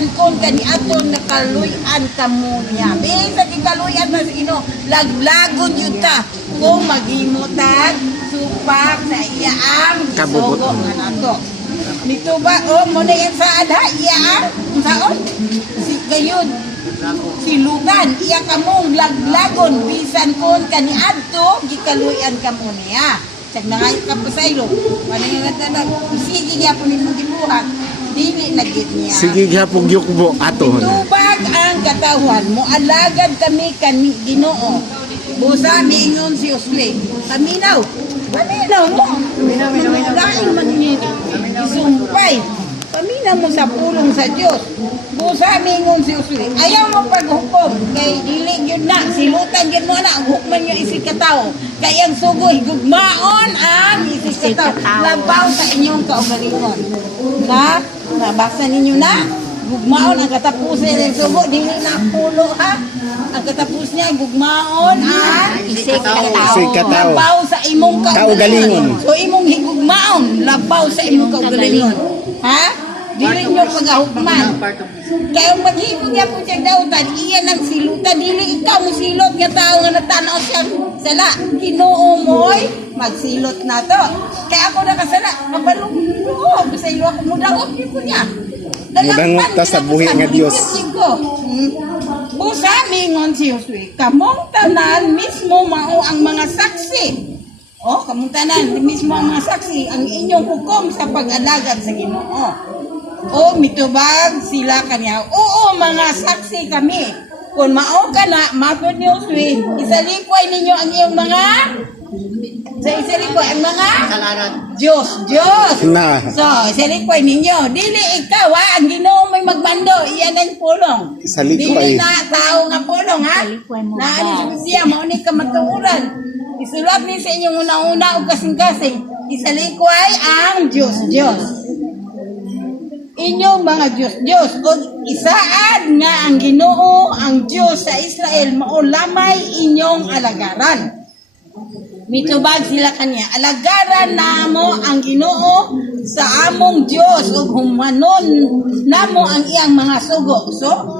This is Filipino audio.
bisan kon kani aton nakaluyan kamo niya. Bisan ikaluyan na sa Ginoo, laglagon yun ta kung maghimutan supak sa iyaang Kabubuton. sugo nga nato. Nito ba mo na yan sa adha iyaang saon si gayon silugan iya kamong laglagon bisan kon kani adto gikaluyan kamo niya. Sag na ngayon ka pa sa ilo. Ano yung natanag? Sige niya po ninyo gibuhat. Dili na gid niya. Sige gyapon yukbo ato na. Tubag ang katawan mo. Alagad kami kani Ginoo. Busa miingon si Usli. Paminaw. Paminaw mo. Dahil maninit. Isumpay. Paminaw mo sa pulong sa Diyos. Busa miingon si Usli. Ayaw mo paghukom. Kay dili yun na. Silutan yun mo na. Ang hukman yung isig katao. Kay ang sugoy. Gugmaon ang isig katao. Labaw sa inyong kaugalingon. Na? Nabasa ninyo na? Gugmaon ang katapusin ng sugo. Dili na pulo ha? Ang katapus niya, gugmaon ang Isig katao. labaw sa imong Kaugalingon. So imong higugmaon, labaw sa imong kaugalingon. Ha? Dili nyo pagahukman. Kaya maghimog niya po siya dautan, iyan ang silutan. Dili ikaw mo silot nga tao nga natanaw siya. Sala, Ginoo mo'y magsilot na to. Kaya ako nakasala, mabalong sa iyo ako mudangog ko niya. Mudangog ta sa buhi nga Dios. Busa mingon si Josue, kamong tanan mismo mao ang mga saksi. Oh, kamong tanan mismo ang mga saksi ang inyong hukom sa pag-alagad sa Ginoo. O mitubag sila kaniya. Oo, mga saksi kami. Kung mao ka na, mapod ni Josue, isalikway ninyo ang iyong mga isalikway ang mga Diyos. Na. So, isalikway ninyo. Dili ikaw ha, ang Ginoo may magbando, iyan ang pulong. Isalikway. Dili na tao nga pulong ha. Na ano siya, mauni ka magtuuran. Isulat ni sa inyong una-una o kasing-kasing. Isalikway ang Diyos. Inyong mga Diyos. O isaad nga ang Ginoo, ang Diyos sa Israel, maulamay inyong alagaran. Mitubag sila kanya, alagaran namo ang Ginoo sa among Diyos ug humanon namo ang iyang mga sugo. So,